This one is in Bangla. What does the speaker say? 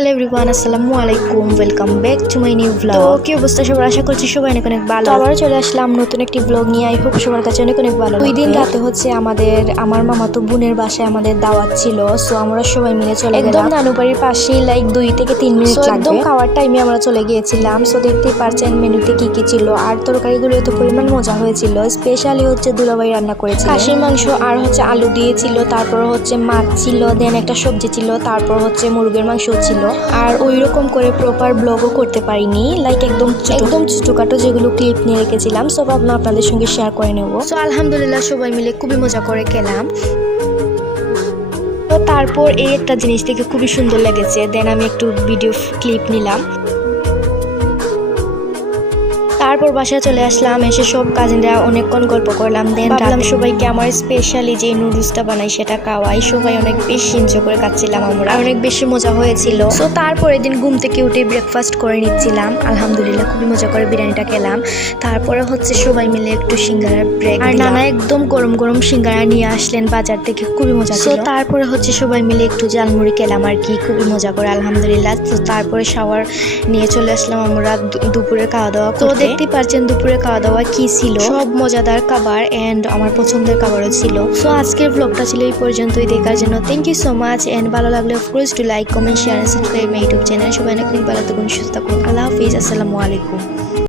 হ্যালো এভরিওয়ান, আসসালামু আলাইকুম। Welcome back to my new vlog. তো কি অবস্থা সবার, আশা করছি সবাই অনেক অনেক ভালো। আবারও চলে আসলাম নতুন একটি ভ্লগ নিয়ে। আই হোপ সবার কাছে অনেক অনেক ভালো। দুই দিন রাতে হচ্ছে আমার মামাতো বোনের বাসায় আমাদের দাওয়াত ছিল। সো আমরা সবাই মিলে চলে গেলাম। একদম নানু বাড়ির পাশেই 2 থেকে 3 মিনিট লাগবে। একদম খাওয়ার টাইমে আমরা চলে গিয়েছিলাম। সো দেখতেই পারছেন মেনুতে কি কি ছিল, আর তরকারিগুলো এত পরিমাণ মজা হয়েছিল। স্পেশালি হচ্ছে দুলাভাই রান্না করেছিল খাসির মাংস, আর হচ্ছে আলু দিয়েছিল, তারপর হচ্ছে মাছ ছিল, দেন একটা সবজি ছিল, তারপর হচ্ছে মুরগির মাংস ছিল। আর ওইরকম করে প্রপার ব্লগও করতে পারিনি, একদম ছোটখাটো যেগুলো ক্লিপ নিয়ে রেখেছিলাম, সব ভাবলাম আপনাদের সঙ্গে শেয়ার করে নেব। সো আলহামদুলিল্লাহ সবাই মিলে খুবই মজা করে খেলাম। তো তারপর এই একটা জিনিস দেখে খুবই সুন্দর লেগেছে, দেন আমি একটু ভিডিও ক্লিপ নিলাম। তারপর বাসায় চলে আসলাম, এসে সব কাজিনরা অনেকক্ষণ গল্প করলাম। দেন ভাবলাম সবাইকে আমার স্পেশালি যে নুডলসটা বানাই সেটা খাওয়াই। সবাই অনেক বেশি এনজয় করে খাচ্ছিলাম, আমরা অনেক বেশি মজা হয়েছিল। তো তারপরের দিন ঘুম থেকে উঠে ব্রেকফাস্ট করে নিচ্ছিলাম। আলহামদুলিল্লাহ খুবই মজা করে বিরিয়ানিটা খেলাম। তারপরে হচ্ছে সবাই মিলে একটু সিঙ্গারার ব্রেক, আর নানা একদম গরম গরম সিঙ্গারা নিয়ে আসলেন বাজার থেকে, খুবই মজা ছিল। তারপরে হচ্ছে সবাই মিলে একটু ঝালমুড়ি খেলাম আর কি, খুবই মজা করে আলহামদুলিল্লাহ। তো তারপরে শাওয়ার নিয়ে চলে আসলাম আমরা দুপুরের খাওয়া দাওয়া করতে। দেখতে পাচ্ছেন দুপুরে খাওয়া দাওয়া কি ছিল, সব মজাদার খাবার এন্ড আমার পছন্দের খাবারও ছিল। সো আজকের ব্লগটা ছিল এই পর্যন্তই। দেখার জন্য thank you so much, and ভালো লাগলে of course to like, comment, share and subscribe my YouTube channel. সবাই অনেক ভালো থাকুন, সুস্থ থাকুন। আল্লাহ হাফিজ, আসসালামু আলাইকুম।